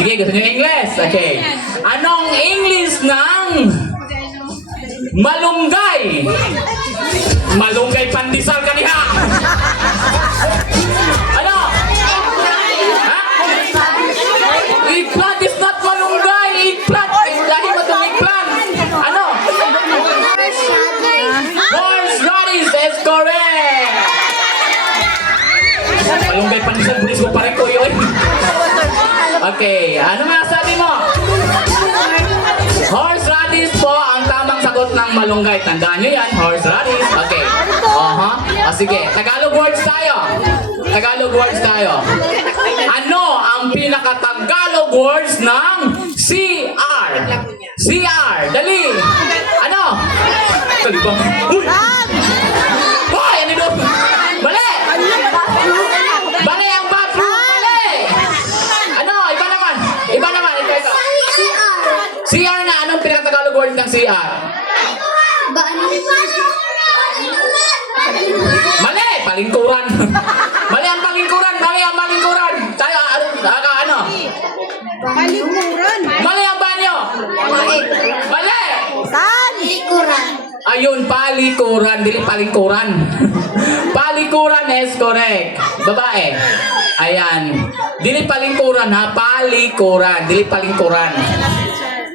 Sige, gusto niyo English? Okay. Anong English ng malunggay? Malunggay pandesal kaniha. Ano? Ha? Eggplant is not malunggay. Eggplant. Lahi mo itong eggplant. Ano? Horseradish is correct. Malunggay pandesal. Bulis ko pa rin ko yun. Okay. Ano masasabi mo? Horseradish po ang tamang sagot ng malunggay. Tandaan nyo yan. Horseradish. Okay. Sige. Tagalog words tayo. Tagalog words tayo. Ano ang pinaka-Tagalog words ng CR? CR. Dali. Ano? Dali ba? Uy! Hoy! Ano doon? Mali! Mali ang bathroom! Mali! Ano? Iba naman. Iba naman. Ito. CR na. Anong pinaka-Tagalog words ng CR? Mali! Palingkuran. Mali ang palingkuran. Mali ang palingkuran. Tayo, ano? Palikuran. Mali ang banyo. Mali! Palikuran. Ayun, palikuran. Dili palingkuran. Palikuran is correct. Babae. Ayan. Dili palingkuran ha. Palikuran. Dili palingkuran.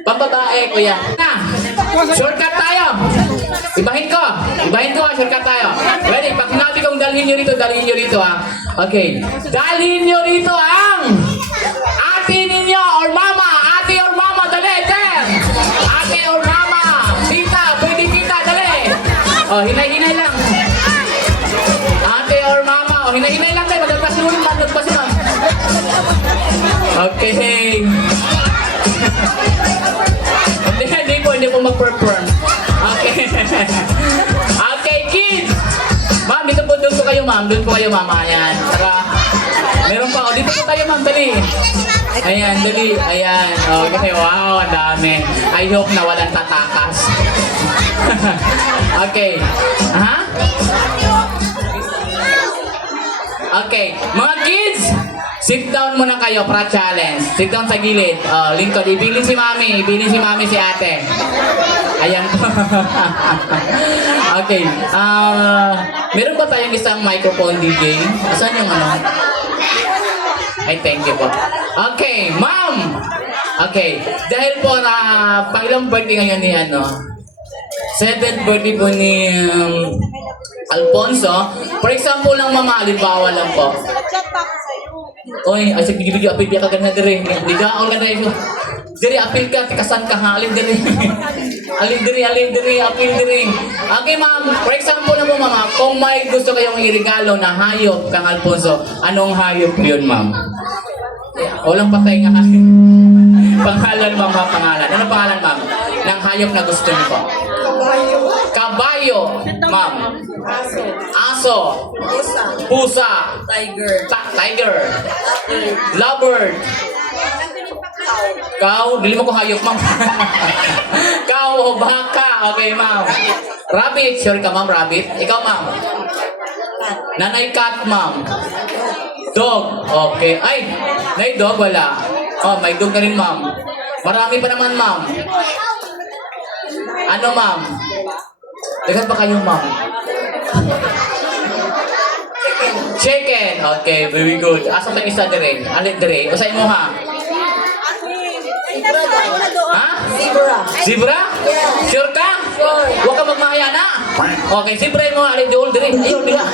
Pambabae, kuya. Na! Shortcut tayo! Ibahin ko! Ibahin ko ha, shortcut tayo. Ready? Pag sinabi kong dalhin nyo rito ha. Okay. Dalhin nyo rito ang ate ninyo or mama. Ate or mama, dali, Ter! Ate or mama. Tita, pwede kita, dali. Hinay-hinay lang. Ate or mama. Hinay-hinay lang tayo. Magagpas nulin man, magagpas na. Okay. Hindi po mag-perform. Okay. Okay, kids! Ma'am, dito po, doon po kayo, ma'am. Doon po kayo, ma'am. Ayan. Saka, meron pa. Dito po tayo, ma'am. Dali. Ayan, dali. Ayan. Okay, wow, ang dami. I hope na walang tatakas. Okay. Aha? Okay. Mga kids! Sit down muna kayo para challenge. Sit down sa gilid. Lingkod. Ibilin si mami. Ibilin si mami si ate. Ayan po. Okay. Meron ba tayong isang microphone DJ? Asan yung ano? Ay, thank you po. Okay, ma'am! Okay. Dahil po na pangilang birthday ngayon ni ano, 7th birthday po ni Alfonso. For example lang, mama, halimbawa lang po. Oy, ay sige bigyan apil ka ganna dire. Di ka organize. Dire apil ka tikasan ka ha alin dire. Alin dire apil dire. Okay ma'am, for example na po mama, kung may gusto kayong iregalo na hayop kang Alfonso, anong hayop 'yun ma'am? Walang patay nga hayop. Pangalan mama, pangalan. Ano pangalan ma'am? Ng hayop na gusto niyo po. Kabayo, ma'am. Aso. Pusa. Tiger. Lovebird. Cow. Dili mo ko hayop, ma'am. Cow o baka. Okay, ma'am. Rabbit. Sure ka, ma'am? Rabbit. Ikaw, ma'am. Nanay cat, ma'am. Dog. Okay. Ay, may dog, wala. May dog ka rin, ma'am. Marami pa naman, ma'am. Ano, ma'am? Dagan pa kayo, ma'am? Chicken. Okay, very good. Asa may isa dire? Alit dire? Usain mo ha? Ha? Zebra? Sure ka? Huwag ka magmahaya na? Okay, zebra mo. Alit dool dire. Ayun, diba?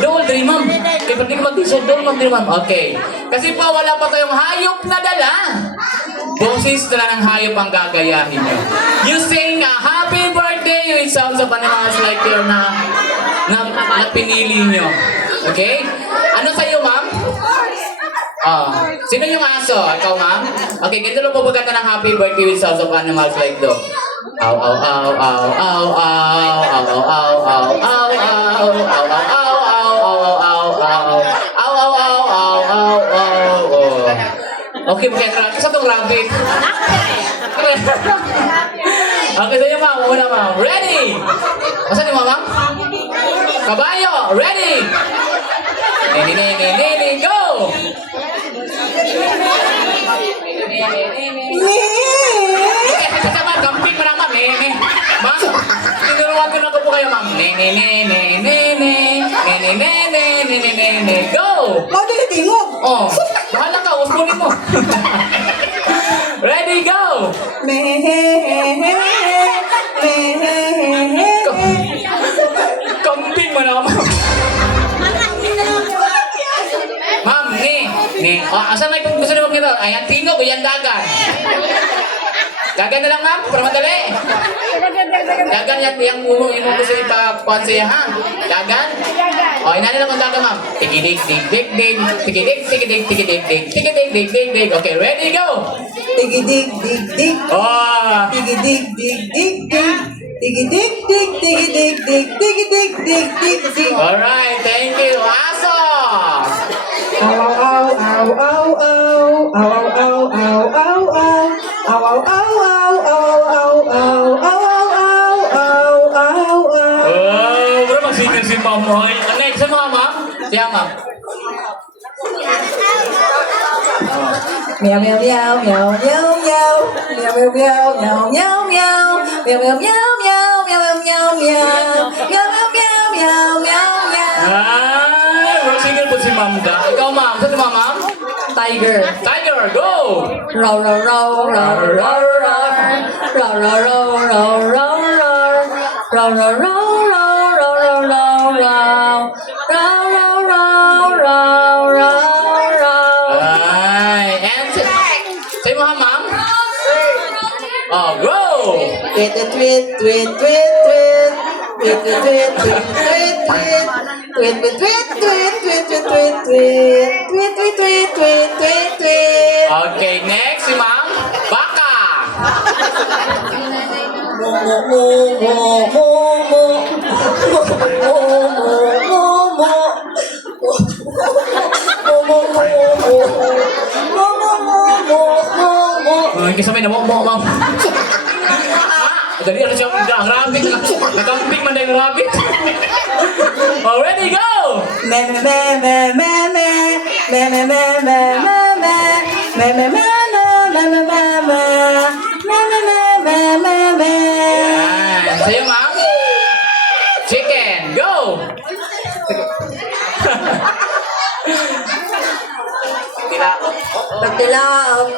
Dool dire, ma'am. Kaya pati ka mag-t-shirt dool, ma'am, dire, ma'am. Okay. Kasi po, wala pa tayong hayop na dala. Boses na lang ng hayop ang gagayahin nyo. You sing a happy birthday, you sounds of animals like you're na pinili nyo. Okay? Ano sa'yo, ma'am? Sino yung aso? Ikaw, ma'am? Okay, ganito lang po bagata ng happy birthday with sounds of animals like dog. Ow, ow, ow, ow, ow, ow, ow, ow, ow, ow, ow, ow, ow, ow, ow, ow, ow, ow. Okay, magkakarabi. Sa itong rabbit. Okay, sa'yo, ma'am. Una, ma'am. Ready? Asan yung ma'am? Kabayo. Ready? Nini, go! Kasi sama, gamping mo na ma'am. Ma'am, tinuruan ko na ko po kayo ma'am. Go! Madali tingog. Oh, bahala ka, usbunin mo. Ready, go! Kambing mo na ma'am. Ma'am, asan na yung gusto niyo magkita? Ayan, tingog, ayan dagan. Dagan na lang ma'am, para madali. Dagan yan, yung gusto niyo pa-kuhan siya ha? Dagan? O, inani lang ang dagan ma'am. Tigidig, dig, dig, dig. Tigidig, tigidig, tigidig, dig. Tigidig, dig, dig, dig. Okay, ready, go! Tigidig, dig, dig. Oh! Tigidig, dig, dig, dig. Tigidig, dig, tigidig, dig. Tigidig, dig, dig, dig. Alright, thank you. Aso! Ow, ow, ow, ow, ow. Ow, ow, ow, ow, ow. Ow, ow, ow, ow, ow, ow, ow. Ow, ow, ow, ow, ow, ow. Oh, bro, mag-singer si Mama. Next, sa mga ma'am? Siya ma'am. Meow, meow, meow, meow, meow, meow. Meow, meow, meow, meow, meow, meow. Meow, meow, meow, meow, meow, meow, meow. Meow, meow, meow, meow, meow, meow. Ay, mag-singer po si Ma'am Da. Ikaw ma'am, saan si ma'am? Tiger. Tiger, go! Row, row, row, row, row, row. Row, row, row, row, row, row. Row, row, row, row, row, row, row, row. Row, row, row, row, row, row. Ay, and sa'yo mo ha, ma'am? Oh, go! Tweet, tweet, tweet, tweet, tweet. Tweet, tweet, tweet, tweet, tweet, tweet. Tweet, tweet, tweet, tweet, tweet, tweet, tweet, tweet. Tweet, tweet, tweet, tweet, tweet, tweet. Okay, next si ma'am. Baka! Mo, mo, mo, mo, mo, mo. Mo, mo, mo, mo, mo. Mo, mo, mo, mo. Mo, mo, mo, mo, mo, mo. Ang kasabay na mo, ma'am. Dali, ano siya? Ang rabbit. Nakamping man na yung rabbit. Oh, ready, go! Me, me, me, me, me, me. Me, me, me, me, me, me. Me, me, me, me, me, me, me, me. Me, me, me, me, me, me. Yan. Sa'yo, ma'am? Chicken, go! Pagtilaok.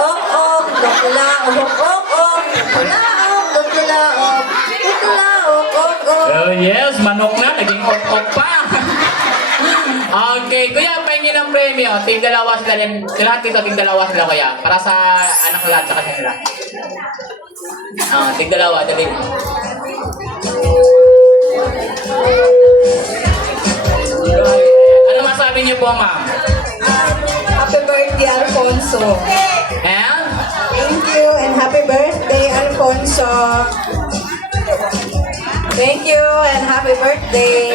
Ok, ok. Pagtilaok. Ok, ok. Pagtilaok. Pagtilaok. Pagtilaok. Ok, ok. Oh yes, manok na, naging ok-ok pa. Okay, kuya, pahingin ng premyo. Tig dalawa sila yan. Sila dito, tig dalawa sila kuya. Para sa anak lahat sa kanila. Tig dalawa, dali. Ano masabi niyo po, ma'am? Happy birthday, Alfonso. And? Thank you and happy birthday, Alfonso. Thank you and happy birthday.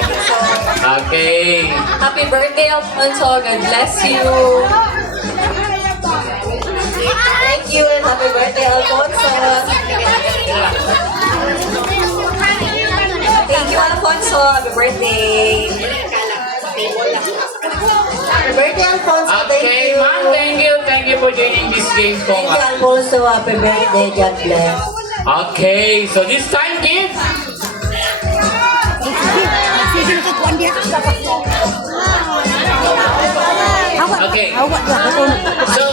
Okay. Happy birthday, Alfonso. God bless you. Thank you and happy birthday, Alfonso. Thank you, Alfonso. Happy birthday. Happy birthday, Alfonso. Thank Okay, you. ma'am, thank you for joining this game po, Thank you, ma'am. Alfonso. Happy birthday. God bless. Okay, so this time, kids, okay. So,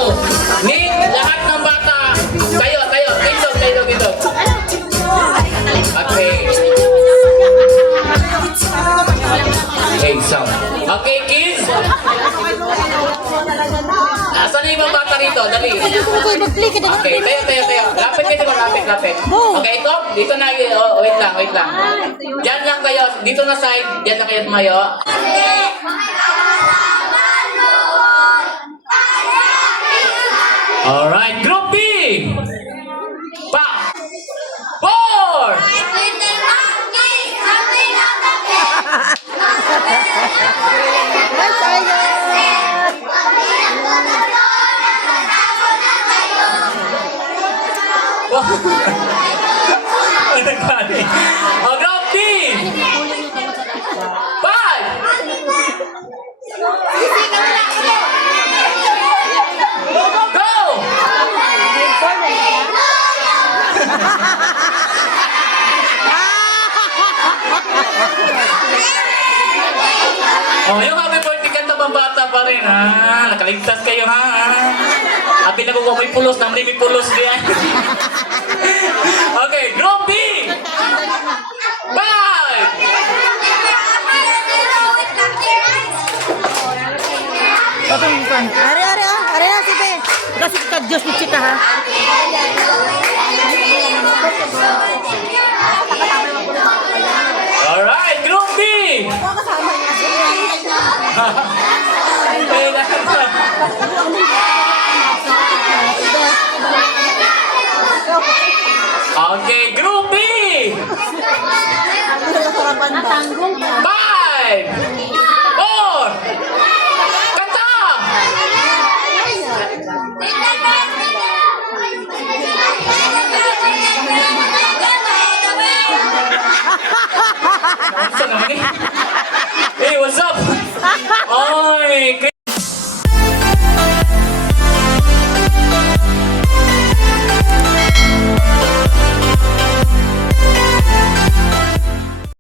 need lahat ng bata. Tayo. Dito. Okay. Okay, so. Okay, kids. Asan na yung ibang bata rito? Dali. Okay, tayo. Lapit kayo, lapit. Okay, ito. Dito na. Oh, wait lang. Diyan lang kayo. Dito na side. Diyan lang kayo tumayo. Alright, Group B! 4! Oh, Group D! 5! Go! Oh, yung happy birthday kanta pambata pa rin, ha? Nakaligtas kayo, ha? Happy na ko may pulos, naman may pulos diyan. Okay, Group B! Bye! Patungkan. Are na si Pe. Kasi ka Diyos ni Chika ha. Alright, Group D! Okay, Group B! Five! Four! Kanta! Hey, what's up? Oy,